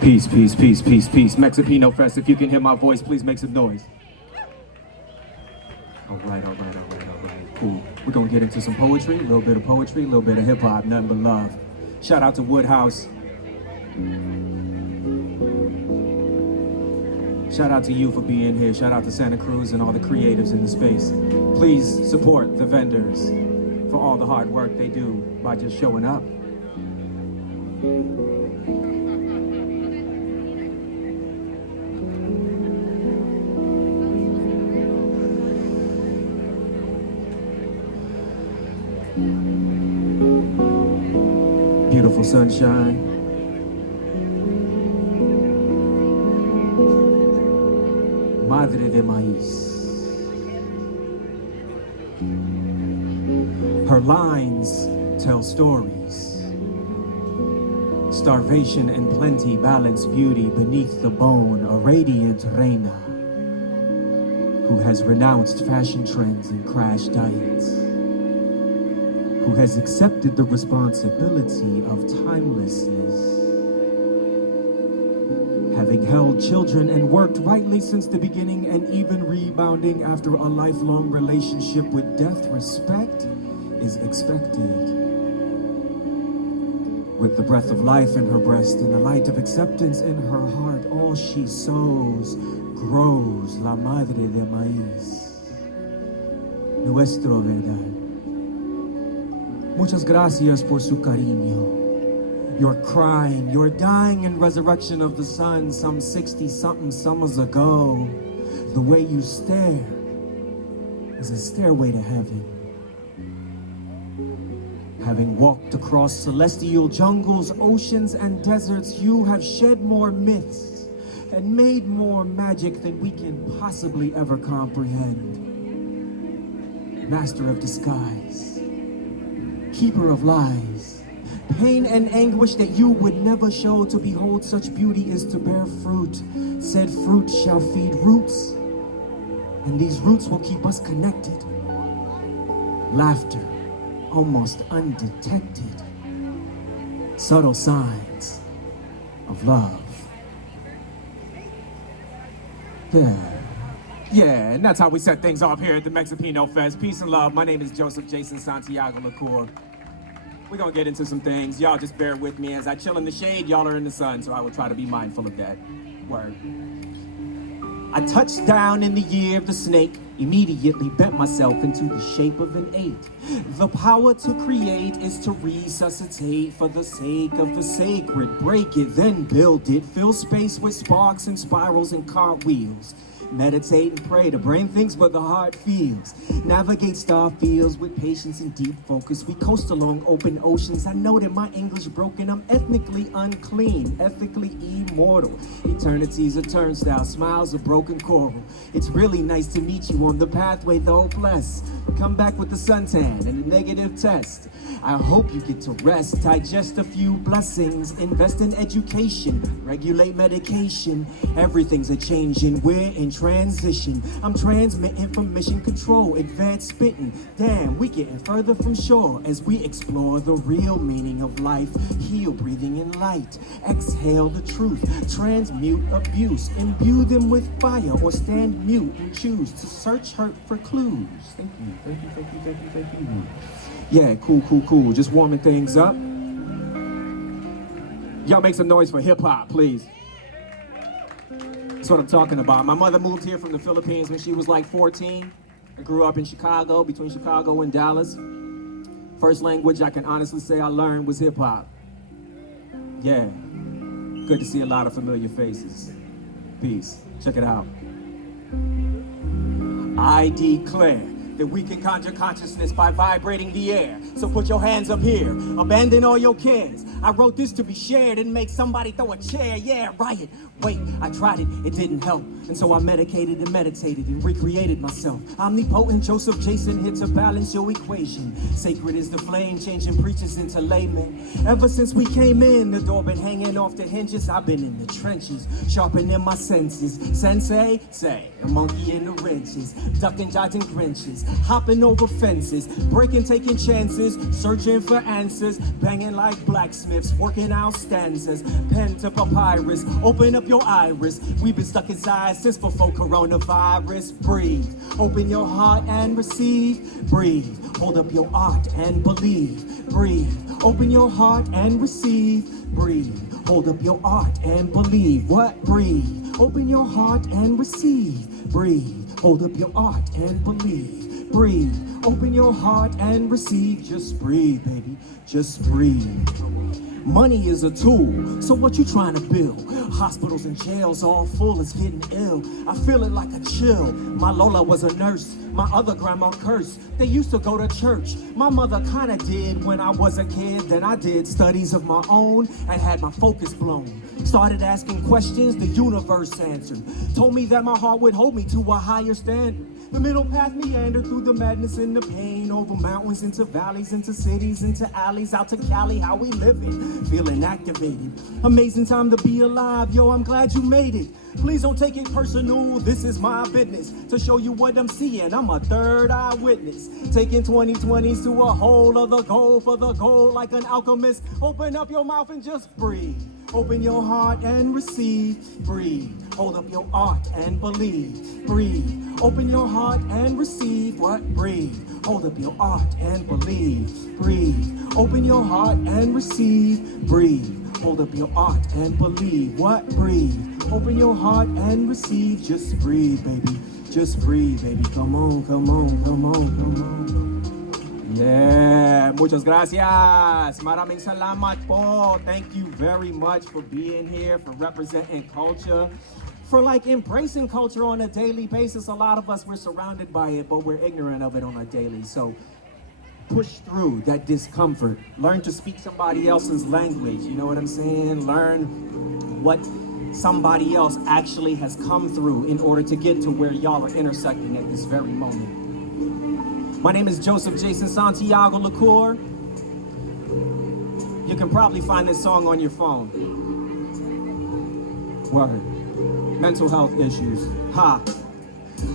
Peace, peace, peace, peace, peace. MexiPino Fest, if you can hear my voice, please make some noise. All right. Cool. We're gonna get into some poetry, a little bit of poetry, a little bit of hip hop, nothing but love. Shout out to Woodhouse. Shout out to you for being here. Shout out to Santa Cruz and all the creatives in the space. Please support the vendors for all the hard work they do by just showing up. Beautiful sunshine. Madre de maíz. Her lines tell stories. Starvation and plenty balance beauty beneath the bone, a radiant reina who has renounced fashion trends and crash diets, who has accepted the responsibility of timelessness, having held children and worked rightly since the beginning and even rebounding after a lifelong relationship with death. Respect is expected. With the breath of life in her breast and the light of acceptance in her heart, all she sows grows. La madre de maíz, nuestro verdad. Muchas gracias por su cariño. Your crying, your dying and resurrection of the sun some 60-something summers ago. The way you stare is a stairway to heaven. Having walked across celestial jungles, oceans, and deserts, you have shed more myths and made more magic than we can possibly ever comprehend. Master of disguise, keeper of lies, pain and anguish that you would never show. To behold such beauty is to bear fruit. Said fruit shall feed roots, and these roots will keep us connected. Laughter, almost undetected. Subtle signs of love. Yeah, and that's how we set things off here at the MexiPino Fest. Peace and love. My name is Joseph Jason Santiago Lacour. We're gonna get into some things. Y'all just bear with me as I chill in the shade. Y'all are in the sun, so I will try to be mindful of that. Word. I touched down in the year of the snake, immediately bent myself into the shape of an 8. The power to create is to resuscitate for the sake of the sacred. Break it, then build it. Fill space with sparks and spirals and cartwheels. Meditate and pray. The brain thinks, but the heart feels. Navigate star fields with patience and deep focus. We coast along open oceans. I know that my English broken. I'm ethnically unclean, ethically immortal. Eternity's a turnstile. Smiles a broken coral. It's really nice to meet you on the pathway, though. Bless. Come back with the suntan and a negative test. I hope you get to rest, digest a few blessings, invest in education, regulate medication. Everything's a changing. We're in transition. I'm transmitting from mission control, advanced spitting. Damn, we getting further from shore as we explore the real meaning of life. Heal, breathing in light. Exhale the truth. Transmute abuse. Imbue them with fire or stand mute and choose to search hurt for clues. Thank you. Yeah, cool. Just warming things up. Y'all make some noise for hip hop, please. That's what I'm talking about. My mother moved here from the Philippines when she was like 14. I grew up in Chicago, between Chicago and Dallas. First language I can honestly say I learned was hip hop. Yeah, good to see a lot of familiar faces. Peace. Check it out. I declare that we can conjure consciousness by vibrating the air. So put your hands up here, abandon all your cares. I wrote this to be shared and make somebody throw a chair. Yeah, riot. Wait, I tried it, it didn't help. And so I medicated and meditated and recreated myself. Omnipotent Joseph Jason here to balance your equation. Sacred is the flame, changing preachers into laymen. Ever since we came in, the door been hanging off the hinges. I've been in the trenches, sharpening my senses. Sensei, say, a monkey in the wrenches. Ducking, dodging wrenches. hopping over fences, breaking, taking chances, searching for answers, banging like blacksmiths, working out stanzas, pen to papyrus, open up your iris. We've been stuck inside since before coronavirus. Breathe, open your heart and receive. Breathe, hold up your art and believe. Breathe, open your heart and receive. Breathe, hold up your art and believe. What? Breathe, open your heart and receive. Breathe, hold up your art and believe. Breathe, open your heart and receive. Just breathe, baby, just breathe. Money is a tool, so what you trying to build? Hospitals and jails all full, it's getting ill. I feel it like a chill. My Lola was a nurse, my other grandma cursed. They used to go to church. My mother kinda did when I was a kid. Then I did studies of my own and had my focus blown. Started asking questions, the universe answered. Told me that my heart would hold me to a higher standard. The middle path meandered through the madness and the pain, over mountains, into valleys, into cities, into alleys, out to Cali, how we living, feeling activated. Amazing time to be alive, yo, I'm glad you made it. Please don't take it personal, this is my business. To show you what I'm seeing, I'm a third eye witness. Taking 2020s to a whole other goal, for the goal like an alchemist. Open up your mouth and just breathe. Open your heart and receive. Breathe, hold up your art and believe. Breathe, open your heart and receive. What? Breathe, hold up your art and believe. Breathe, open your heart and receive. Breathe, hold up your art and believe. What? Breathe, open your heart and receive. Just breathe, baby, just breathe, baby. Come on, come on, come on, come on. Yeah, muchas gracias. Maraming salamat po. Thank you very much for being here, for representing culture, for like embracing culture on a daily basis. A lot of us, we're surrounded by it, but we're ignorant of it on a daily. So push through that discomfort. Learn to speak somebody else's language. You know what I'm saying? Learn what somebody else actually has come through in order to get to where y'all are intersecting at this very moment. My name is Joseph Jason Santiago LaCour. You can probably find this song on your phone. Word. Mental health issues. Ha.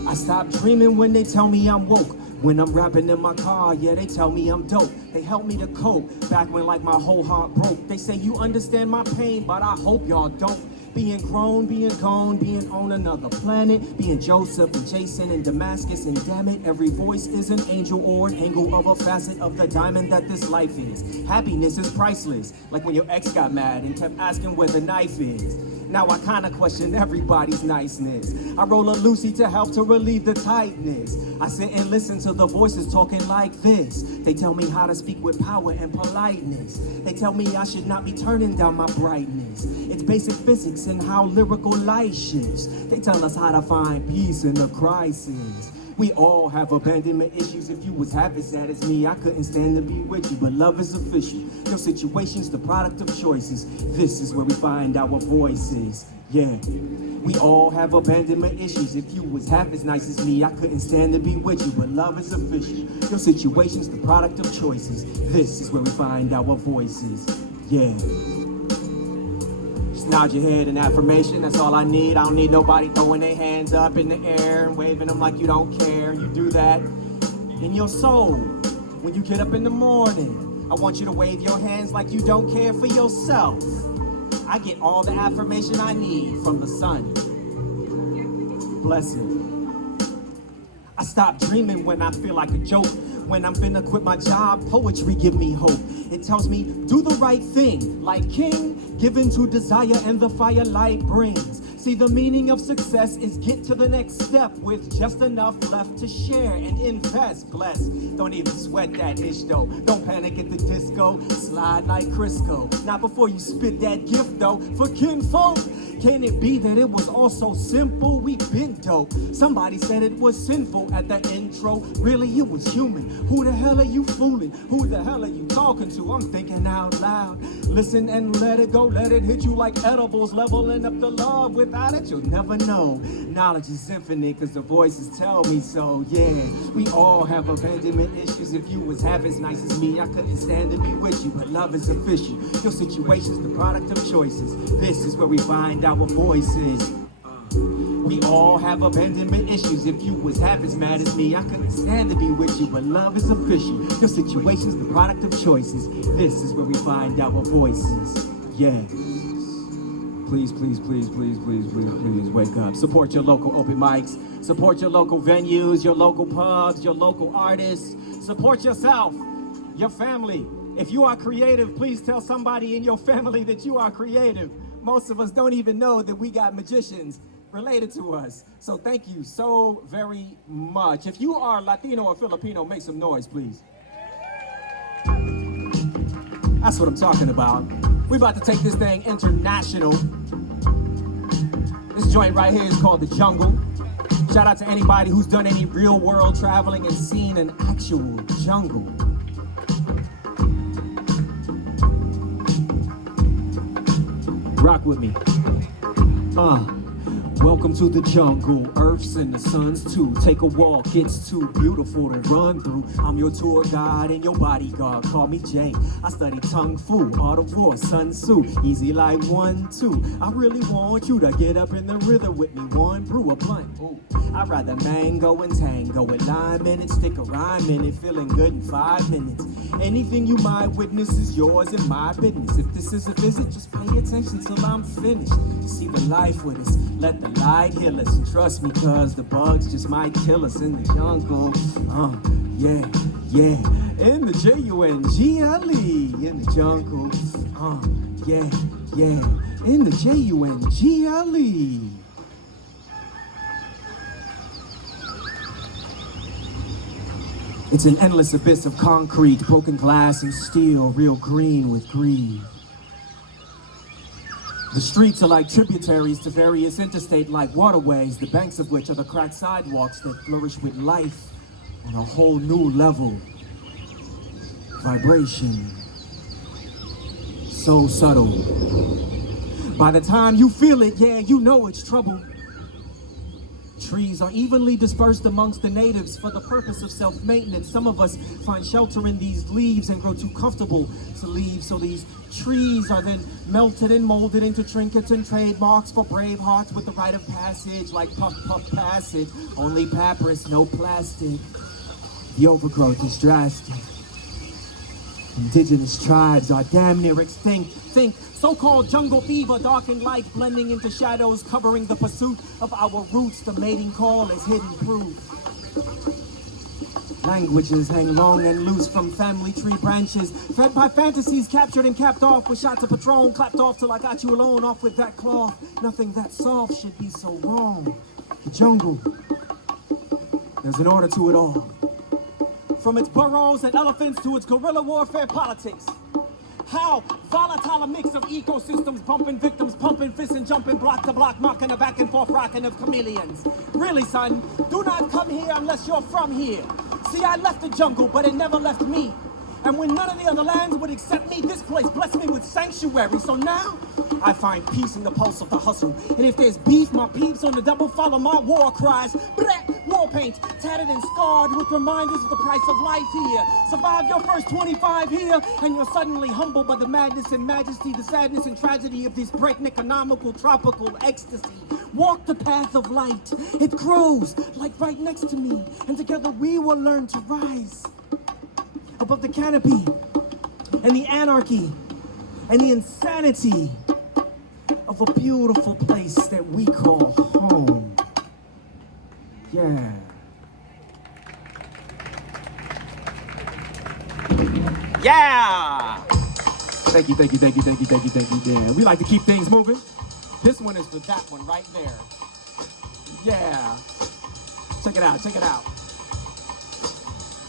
I stop dreaming when they tell me I'm woke. When I'm rapping in my car, yeah, they tell me I'm dope. They help me to cope, back when like my whole heart broke. They say you understand my pain, but I hope y'all don't. Being grown, being gone, being on another planet, being Joseph and Jason in Damascus, and damn it, every voice is an angel or an angle of a facet of the diamond that this life is. Happiness is priceless, like when your ex got mad and kept asking where the knife is. Now I kinda question everybody's niceness. I roll a Lucy to help to relieve the tightness. I sit and listen to the voices talking like this. They tell me how to speak with power and politeness. They tell me I should not be turning down my brightness. It's basic physics and how lyrical light shifts. They tell us how to find peace in the crisis. We all have abandonment issues. If you was half as sad as me, I couldn't stand to be with you, but love is official. Your situation's the product of choices. This is where we find our voices. Yeah, we all have abandonment issues. If you was half as nice as me, I couldn't stand to be with you, but love is official. Your situation's the product of choices. This is where we find our voices. Yeah. Just nod your head in affirmation, that's all I need. I don't need nobody throwing their hands up in the air and waving them like you don't care. You do that in your soul. When you get up in the morning, I want you to wave your hands like you don't care for yourself. I get all the affirmation I need from the sun. Bless it. I stop dreaming when I feel like a joke. When I'm finna quit my job, poetry give me hope. It tells me, do the right thing, like king, given to desire and the firelight brings. See, the meaning of success is get to the next step with just enough left to share and invest. Bless, don't even sweat that ish though. Don't panic at the disco, slide like Crisco. Not before you spit that gift though, for kinfolk. Can it be that it was all so simple? We been dope. Somebody said it was sinful at the intro. Really, it was human. Who the hell are you fooling? Who the hell are you talking to? I'm thinking out loud. Listen and let it go. Let it hit you like edibles. Leveling up the love. Without it, you'll never know. Knowledge is infinite because the voices tell me so. Yeah, we all have abandonment issues. If you was half as nice as me, I couldn't stand to be with you. But love is official. Your situation's the product of choices. This is where we find our voices. We all have abandonment issues. If you was half as mad as me, I couldn't stand to be with you, but love is official. Your situation's the product of choices. This is where we find our voices. Yes. Please, please, please, please, please, please, please wake up. Support your local open mics. Support your local venues, your local pubs, your local artists. Support yourself, your family. If you are creative, please tell somebody in your family that you are creative. Most of us don't even know that we got magicians related to us. So thank you so very much. If you are Latino or Filipino, make some noise, please. That's what I'm talking about. We're about to take this thing international. This joint right here is called The Jungle. Shout out to anybody who's done any real world traveling and seen an actual jungle. Rock with me. Welcome to the jungle, Earth's and the sun's too. Take a walk, it's too beautiful to run through. I'm your tour guide and your bodyguard, call me Jay. I study Kung Fu, Art of War, Sun Tzu, easy like 1, 2. I really want you to get up in the rhythm with me. One, brew a blunt. Ooh. I'd rather mango and tango with lime in it, stick a rhyme in it, feeling good in 5 minutes. Anything you might witness is yours and my business. If this is a visit, just pay attention till I'm finished. See the life with us, let the light heal us. And trust me, cause the bugs just might kill us in the jungle. Yeah, yeah. In the Jungle, in the jungle. Yeah, yeah. In the Jungle. It's an endless abyss of concrete, broken glass and steel, real green with greed. The streets are like tributaries to various interstate-like waterways, the banks of which are the cracked sidewalks that flourish with life on a whole new level. Vibration. So subtle. By the time you feel it, yeah, you know it's trouble. Trees are evenly dispersed amongst the natives for the purpose of self-maintenance. Some of us find shelter in these leaves and grow too comfortable to leave, so these trees are then melted and molded into trinkets and trademarks for brave hearts with the rite of passage, like puff puff passage. Only papyrus, no plastic. The overgrowth is drastic. Indigenous tribes are damn near extinct. Think so-called jungle fever, dark and light blending into shadows, covering the pursuit of our roots. The mating call is hidden proof. Languages hang long and loose from family tree branches, fed by fantasies captured and capped off with shots of Patron, clapped off till I got you alone, off with that cloth. Nothing that soft should be so wrong. The jungle, there's an order to it all. From its burrows and elephants to its guerrilla warfare politics. How volatile a mix of ecosystems, bumping victims, pumping fists and jumping block to block, mocking a back and forth rocking of chameleons. Really, son, do not come here unless you're from here. See, I left the jungle, but it never left me. And when none of the other lands would accept me, this place blessed me with sanctuary. So now, I find peace in the pulse of the hustle. And if there's beef, my peeps on the double follow my war cries. Bleh, war paint, tattered and scarred with reminders of the price of life here. Survive your first 25 here, and you're suddenly humbled by the madness and majesty, the sadness and tragedy of this breakneck, economical, tropical ecstasy. Walk the path of light. It grows, like right next to me. And together we will learn to rise above the canopy and the anarchy and the insanity of a beautiful place that we call home. Yeah. Yeah! Thank you, thank you, thank you, thank you, thank you, thank you, Dan. We like to keep things moving. This one is for that one right there. Yeah. Check it out, check it out.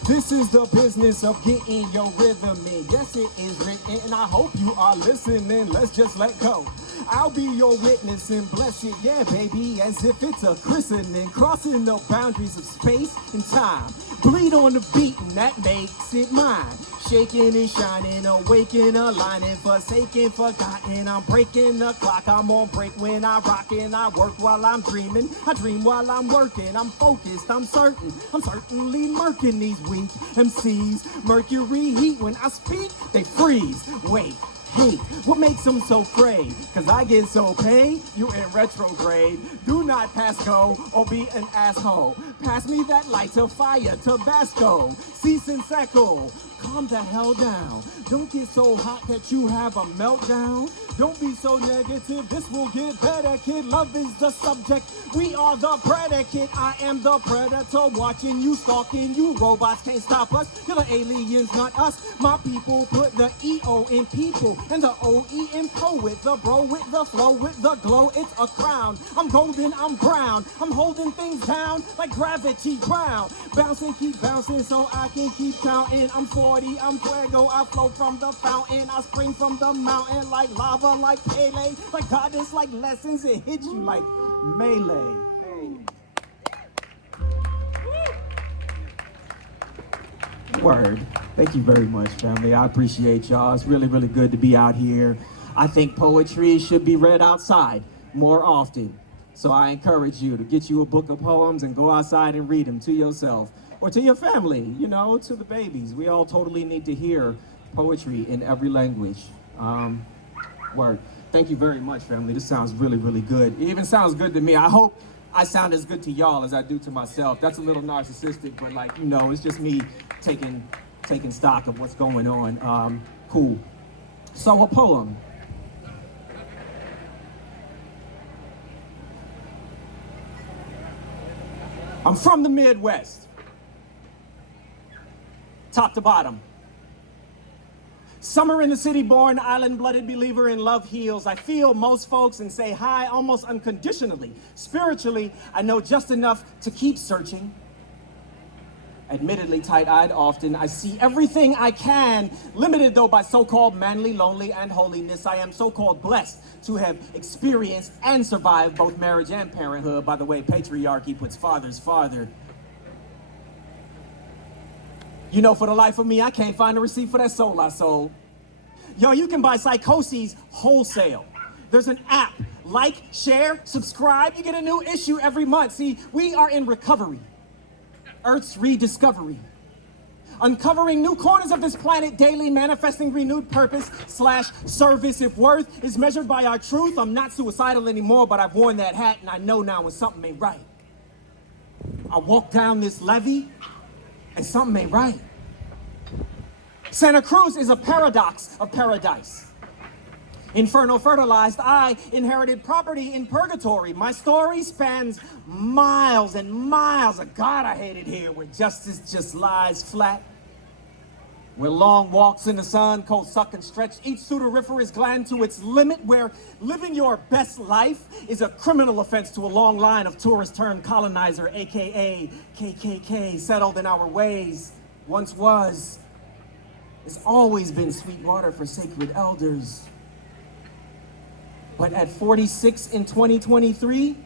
This is the business of getting your rhythm in. Yes, it is written, and I hope you are listening. Let's just let go. I'll be your witness and bless it, yeah, baby, as if it's a christening, crossing the boundaries of space and time. Bleed on the beat, and that makes it mine. Shaking and shining, awaken, aligning, forsaken, forgotten. I'm breaking the clock, I'm on break when I rock and I work while I'm dreaming. I dream while I'm working, I'm focused, I'm certain. I'm certainly murking these weak MCs. Mercury heat, when I speak, they freeze. Wait, hate? What makes them so afraid? Cause I get so paid, you in retrograde. Do not pass go or be an asshole. Pass me that lighter fire, Tabasco. Cease and seco. Calm the hell down. Don't get so hot that you have a meltdown. Don't be so negative, this will get better, kid. Love is the subject, we are the predicate. I am the predator, watching you, stalking you. Robots can't stop us, you're the aliens, not us. My people put the E-O in people and the O-E in poet. The bro with the flow, with the glow, it's a crown. I'm golden, I'm brown, I'm holding things down like gravity ground. Bouncing, keep bouncing so I can keep counting. I'm 40, I'm fuego, I flow from the fountain. I spring from the mountain like lava, like Pele, like goddess, like lessons. It hits you like melee. Word. Thank you very much, family. I appreciate y'all. It's really, really good to be out here. I think poetry should be read outside more often. So I encourage you to get you a book of poems and go outside and read them to yourself or to your family, you know, to the babies. We all totally need to hear poetry in every language. Word. Thank you very much, family. This sounds really, really good. It even sounds good to me. I hope I sound as good to y'all as I do to myself. That's a little narcissistic, but like, you know, it's just me taking stock of what's going on. Cool. So a poem. I'm from the Midwest, top to bottom. Summer in the city, born island-blooded believer in love heals. I feel most folks and say hi almost unconditionally. Spiritually, I know just enough to keep searching. Admittedly tight-eyed often, I see everything I can, limited though by so-called manly, lonely, and holiness. I am so-called blessed to have experienced and survived both marriage and parenthood. By the way, patriarchy puts fathers farther. You know, for the life of me, I can't find a receipt for that soul I sold. Yo, you can buy Psychoses wholesale. There's an app. Like, share, subscribe. You get a new issue every month. See, we are in recovery. Earth's rediscovery. Uncovering new corners of this planet daily, manifesting renewed purpose / service. If worth is measured by our truth, I'm not suicidal anymore, but I've worn that hat and I know now when something ain't right. I walk down this levee and something ain't right. Santa Cruz is a paradox of paradise. Inferno fertilized, I inherited property in purgatory. My story spans miles and miles. God, I hate it here, where justice just lies flat. Where long walks in the sun, cold suck and stretch each sudoriferous gland to its limit. Where living your best life is a criminal offense to a long line of tourists turned colonizer, AKA KKK, settled in our ways. Once was. It's always been sweet water for sacred elders. But at 46 in 2023,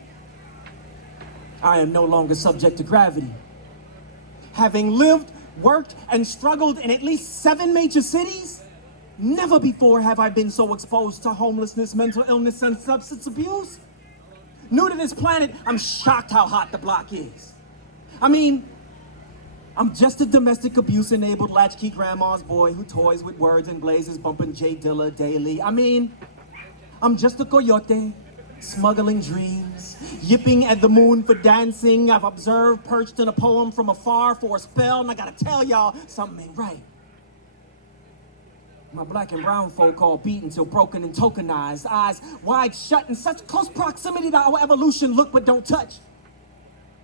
I am no longer subject to gravity. Having lived, worked, and struggled in at least 7 major cities, never before have I been so exposed to homelessness, mental illness, and substance abuse. New to this planet, I'm shocked how hot the block is. I mean, I'm just a domestic abuse-enabled latchkey grandma's boy who toys with words and blazes, bumping Jay Dilla daily. I mean, I'm just a coyote, smuggling dreams, yipping at the moon for dancing. I've observed perched in a poem from afar for a spell, and I gotta tell y'all, something ain't right. My black and brown folk all beaten till broken and tokenized, eyes wide shut in such close proximity to our evolution. Look but don't touch.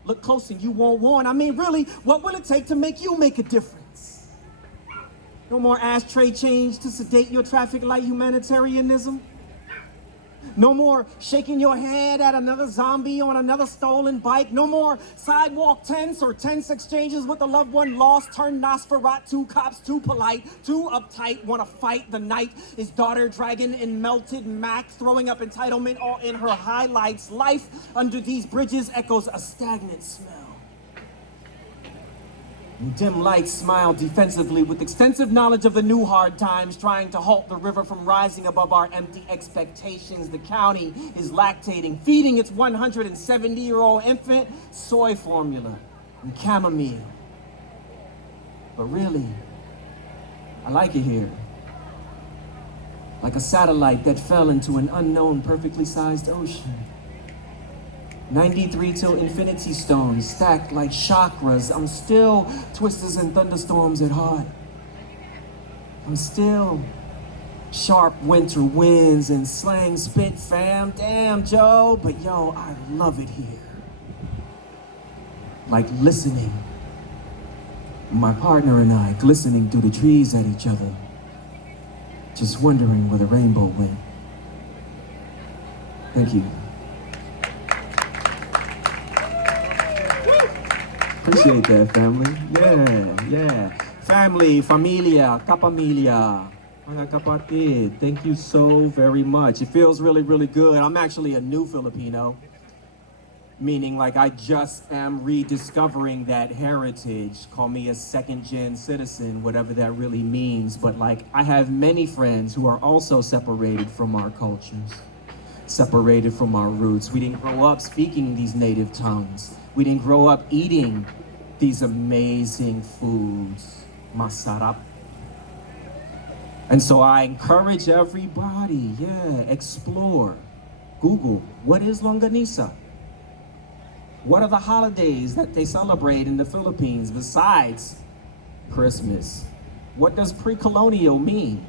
Look close and you won't warn. I mean, really, what will it take to make you make a difference? No more ashtray change to sedate your traffic light humanitarianism. No more shaking your head at another zombie on another stolen bike. No more sidewalk tents or tense exchanges with a loved one lost. Turned Nosferatu, cops too polite, too uptight, want to fight. The night is daughter dragon in melted Mac, throwing up entitlement all in her highlights. Life under these bridges echoes a stagnant smell. Dim lights smile defensively with extensive knowledge of the new hard times, trying to halt the river from rising above our empty expectations. The county is lactating, feeding its 170-year-old infant soy formula and chamomile. But really, I like it here. like a satellite that fell into an unknown perfectly sized ocean. 93 till infinity stones stacked like chakras. I'm still twisters and thunderstorms at heart. I'm still sharp winter winds and slang spit, fam. Damn, Joe, but yo, I love it here. Like listening. My partner and I glistening through the trees at each other, just wondering where the rainbow went. Thank you. Appreciate that, family. Yeah. Family, familia, kapamilya, mga kapatid. Thank you so very much. It feels really, really good. I'm actually a new Filipino, meaning like I just am rediscovering that heritage. Call me a second-gen citizen, whatever that really means. But like, I have many friends who are also separated from our cultures, separated from our roots. We didn't grow up speaking these native tongues. We didn't grow up eating these amazing foods. Masarap. And so I encourage everybody, explore. Google, what is longanisa? What are the holidays that they celebrate in the Philippines besides Christmas? What does pre-colonial mean?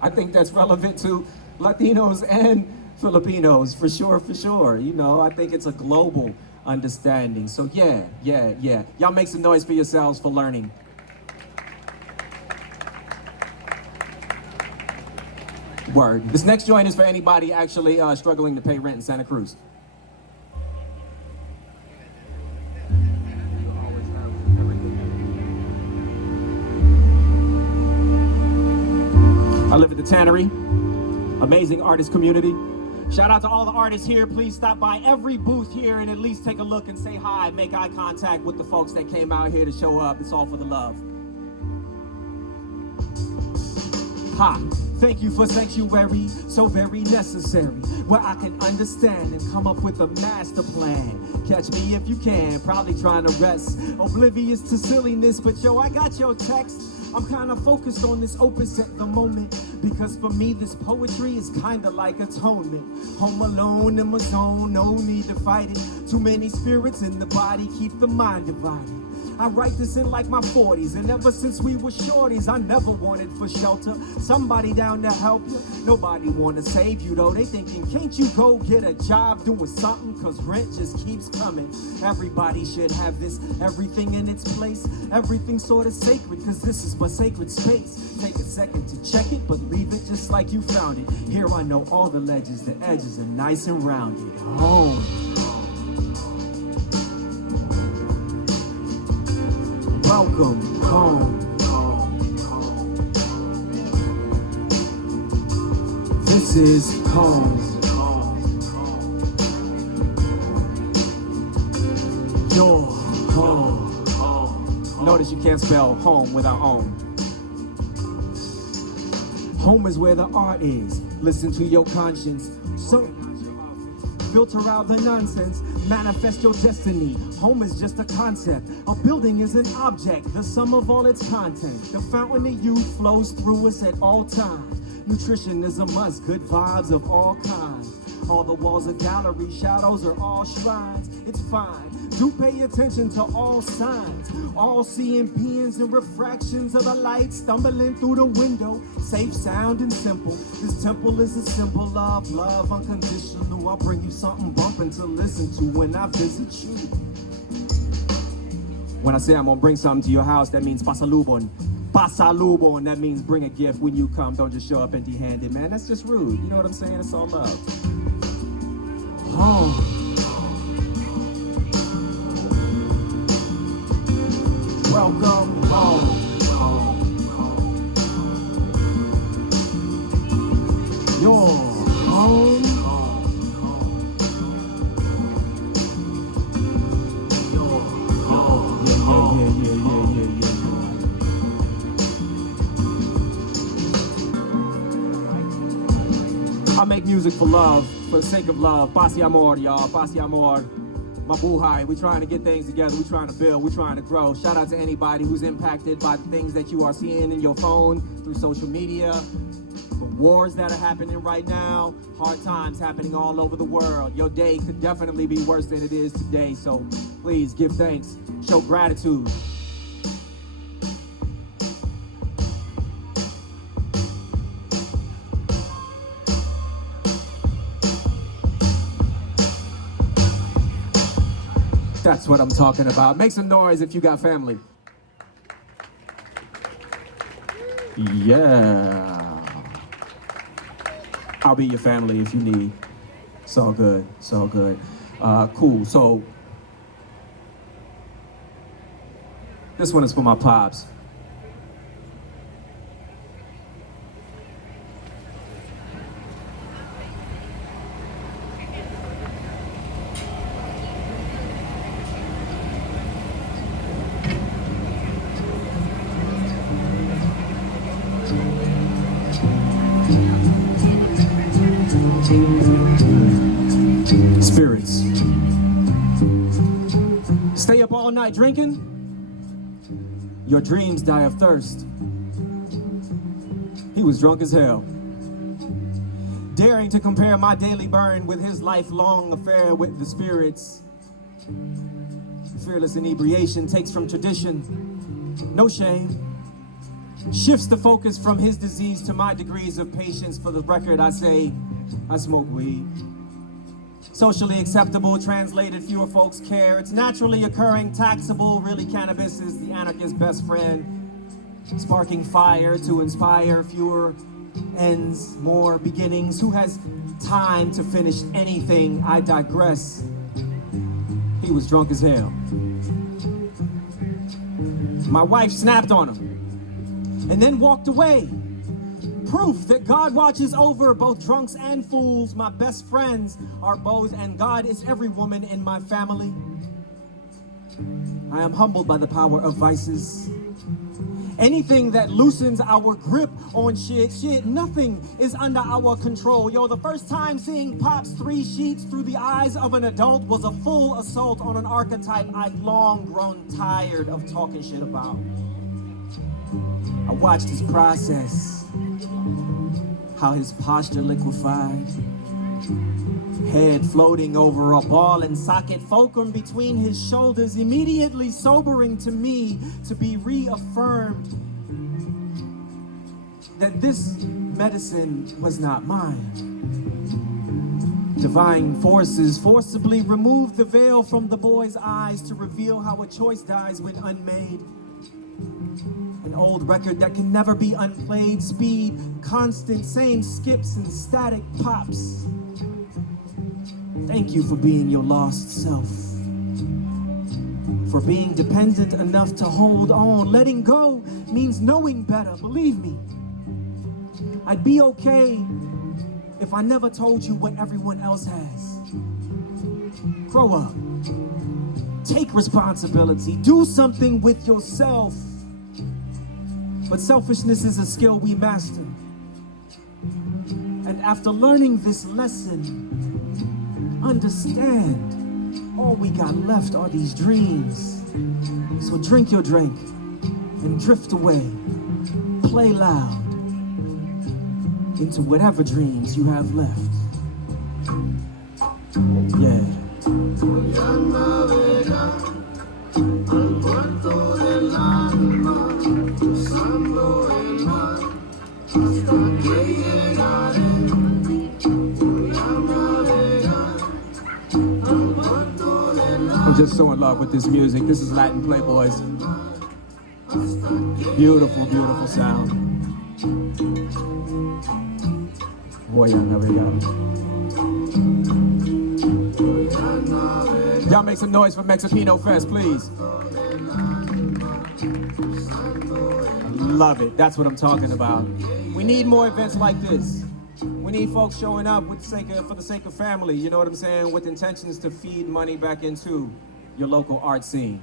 I think that's relevant to Latinos and Filipinos, for sure. You know, I think it's a global understanding. So yeah. Y'all make some noise for yourselves for learning. Word. This next joint is for anybody actually struggling to pay rent in Santa Cruz. I live at the Tannery, amazing artist community. Shout out to all the artists here. Please stop by every booth here and at least take a look and say hi, make eye contact with the folks that came out here to show up. It's all for the love. Ha! Thank you for sanctuary, so very necessary, where I can understand and come up with a master plan. Catch me if you can, probably trying to rest, oblivious to silliness, but yo, I got your text. I'm kinda focused on this opus at the moment, because for me this poetry is kinda like atonement. Home alone in my zone, no need to fight it. Too many spirits in the body, keep the mind divided. I write this in like my 40s, and ever since we were shorties, I never wanted for shelter. Somebody down to help you, nobody wanna save you though. They thinking, can't you go get a job doing something, cause rent just keeps coming. Everybody should have this, everything in its place. Everything sort of sacred, cause this is my sacred space. Take a second to check it, but leave it just like you found it. Here I know all the ledges, the edges are nice and rounded. Home. Welcome home. This is home. Your home. Notice you can't spell home without home. Home is where the art is. Listen to your conscience. So filter out the nonsense, manifest your destiny. Home is just a concept. A building is an object, the sum of all its content. The fountain of youth flows through us at all times. Nutrition is a must, good vibes of all kinds. All the walls are galleries, shadows are all shrines. It's fine, do pay attention to all signs. All seeing beings and refractions of the light stumbling through the window. Safe, sound, and simple. This temple is a symbol of love, unconditional. I'll bring you something bumping to listen to when I visit you. When I say I'm gonna bring something to your house, that means pasalubon. Pasalubon, that means bring a gift when you come. Don't just show up empty-handed, man. That's just rude. You know what I'm saying? It's all love. Home. Welcome home. Your home. I make music for love, for the sake of love. Paz y amor, y'all. Paz y amor. Mabuhay. We're trying to get things together. We're trying to build. We're trying to grow. Shout out to anybody who's impacted by the things that you are seeing in your phone, through social media, the wars that are happening right now, hard times happening all over the world. Your day could definitely be worse than it is today, so please give thanks, show gratitude. That's what I'm talking about. Make some noise if you got family. Yeah. I'll be your family if you need. It's all good. It's all good. Cool. So this one is for my pops. Spirits. Stay up all night drinking, your dreams die of thirst. He was drunk as hell, daring to compare my daily burn with his lifelong affair with the spirits. Fearless inebriation takes from tradition, no shame, shifts the focus from his disease to my degrees of patience. For the record, I say, I smoke weed. Socially acceptable, translated, fewer folks care. It's naturally occurring, taxable, really cannabis is the anarchist's best friend. Sparking fire to inspire, fewer ends, more beginnings. Who has time to finish anything? I digress. He was drunk as hell. My wife snapped on him and then walked away. Proof that God watches over both drunks and fools. My best friends are both, and God is every woman in my family. I am humbled by the power of vices. Anything that loosens our grip on shit, nothing is under our control. Yo, the first time seeing Pop's 3 sheets through the eyes of an adult was a full assault on an archetype I'd long grown tired of talking shit about. I watched his process, how his posture liquefied, head floating over a ball and socket, fulcrum between his shoulders, immediately sobering to me to be reaffirmed that this medicine was not mine. Divine forces forcibly removed the veil from the boy's eyes to reveal how a choice dies when unmade. An old record that can never be unplayed, speed, constant, same skips and static pops. Thank you for being your lost self, for being dependent enough to hold on. Letting go means knowing better, believe me. I'd be okay if I never told you what everyone else has. Grow up, take responsibility, do something with yourself. But selfishness is a skill we master. And after learning this lesson, understand all we got left are these dreams. So drink your drink and drift away. Play loud into whatever dreams you have left. Yeah. I'm just so in love with this music. This is Latin Playboys. Beautiful, beautiful sound. Voy a navegar. Y'all make some noise for MexiPino Fest, please. Love it. That's what I'm talking about. We need more events like this. We need folks showing up for the sake of family, you know what I'm saying, with intentions to feed money back into your local art scene.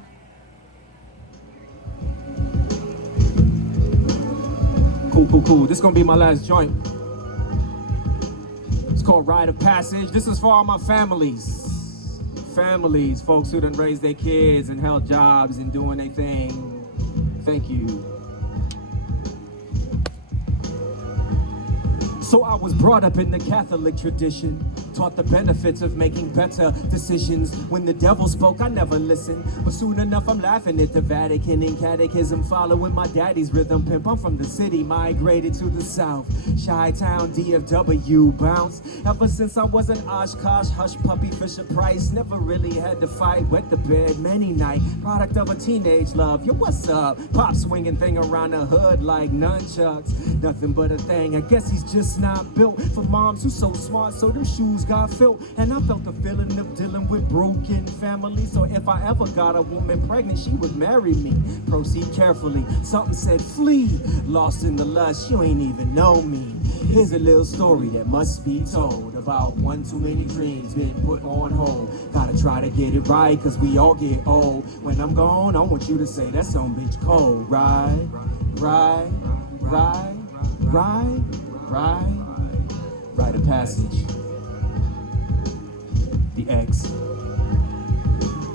Cool. This is gonna be my last joint. It's called Rite of Passage. This is for all my families. Families, folks who done raised their kids and held jobs and doing their thing. Thank you. So I was brought up in the Catholic tradition, taught the benefits of making better decisions. When the devil spoke, I never listened, but soon enough I'm laughing at the Vatican and catechism, following my daddy's rhythm. Pimp, I'm from the city, migrated to the south, Chi-Town, DFW, bounce. Ever since I was an Oshkosh, hush puppy, Fisher Price, never really had to fight, wet the bed many night, product of a teenage love. Yo, what's up? Pop swinging thing around the hood like nunchucks, nothing but a thing. I guess he's just not built for moms who so smart, so them shoes got filled. And I felt the feeling of dealing with broken families, so if I ever got a woman pregnant, she would marry me. Proceed carefully, something said flee, lost in the lust, you ain't even know me. Here's a little story that must be told about one too many dreams been put on hold. Gotta try to get it right, cause we all get old. When I'm gone, I want you to say that some bitch cold. Right, right, right, right, right. Rite of passage. The ex.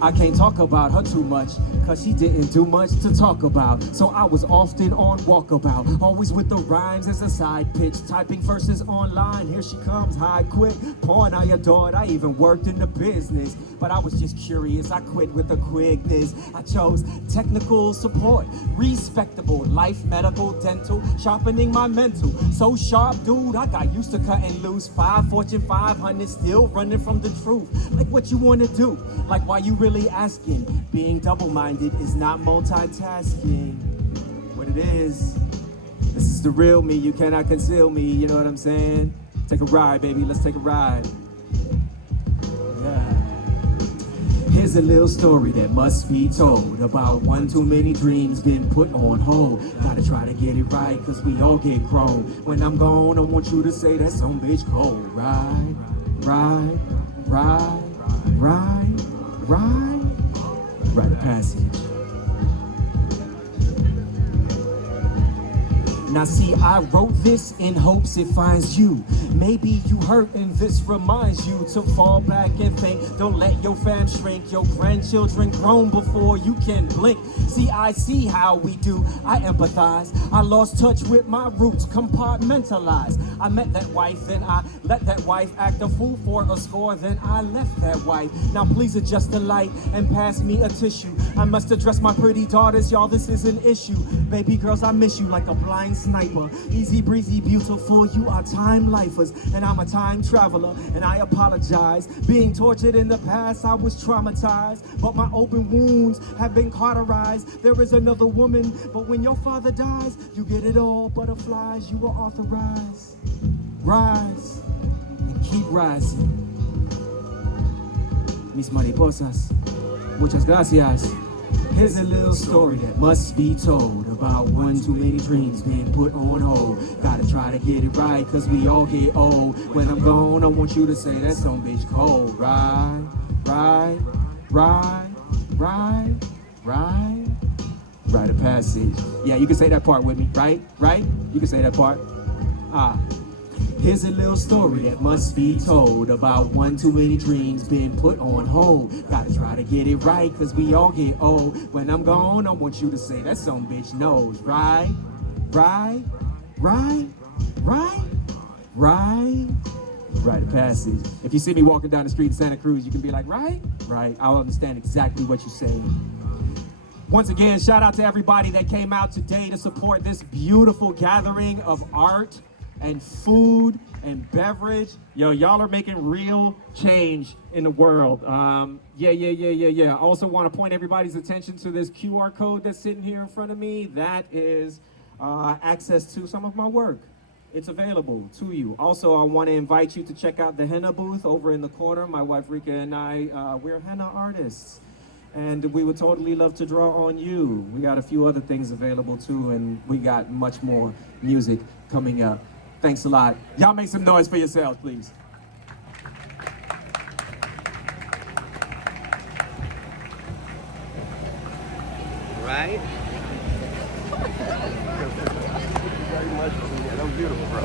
I can't talk about her too much, cause she didn't do much to talk about. So I was often on walkabout, always with the rhymes as a side pitch, typing verses online. Here she comes, high quick, porn I adored. I even worked in the business, but I was just curious. I quit with a quickness. I chose technical support, respectable life, medical, dental, sharpening my mental. So sharp, dude, I got used to cutting loose. 5 Fortune 500, still running from the truth. Like what you wanna do, like why you really asking. Being double-minded is not multitasking. What it is, this is the real me, you cannot conceal me, you know what I'm saying? Take a ride, baby, let's take a ride. Yeah. Here's a little story that must be told about one too many dreams been put on hold. Gotta try to get it right, cause we all get grown. When I'm gone, I want you to say that some bitch cold. Right, right, right, right, right. Rite of passage. Now see, I wrote this in hopes it finds you. Maybe you hurt and this reminds you to fall back and think. Don't let your fam shrink, your grandchildren grown before you can blink. See, I see how we do, I empathize. I lost touch with my roots, compartmentalized. I met that wife, then I let that wife act a fool for a score, then I left that wife. Now please adjust the light and pass me a tissue. I must address my pretty daughters, y'all, this is an issue. Baby girls, I miss you like a blind sniper. Easy breezy, beautiful, you are time lifers, and I'm a time traveler, and I apologize. Being tortured in the past, I was traumatized, but my open wounds have been cauterized. There is another woman, but when your father dies, you get it all, butterflies, you are authorized. Rise, and keep rising. Mis mariposas, muchas gracias. Here's a little story that must be told about one too many dreams being put on hold. Gotta try to get it right, cause we all get old. When I'm gone, I want you to say that some bitch cold. Right, right, right, right, right. Rite of passage. Yeah, you can say that part with me. Right, right? You can say that part. Here's a little story that must be told about one too many dreams being put on hold. Gotta try to get it right, cause we all get old. When I'm gone, I want you to say that some bitch knows. Right, right, right, right, right. Rite of passage. If you see me walking down the street in Santa Cruz, you can be like, right, right. I'll understand exactly what you're saying. Once again, shout out to everybody that came out today to support this beautiful gathering of art and food and beverage. Yo, y'all are making real change in the world. Yeah. I also want to point everybody's attention to this QR code that's sitting here in front of me. That is access to some of my work. It's available to you. Also, I want to invite you to check out the henna booth over in the corner. My wife Rika and I, we're henna artists, and we would totally love to draw on you. We got a few other things available too, and we got much more music coming up. Thanks a lot. Y'all make some noise for yourselves, please. Right? Thank you very much. That was beautiful, bro.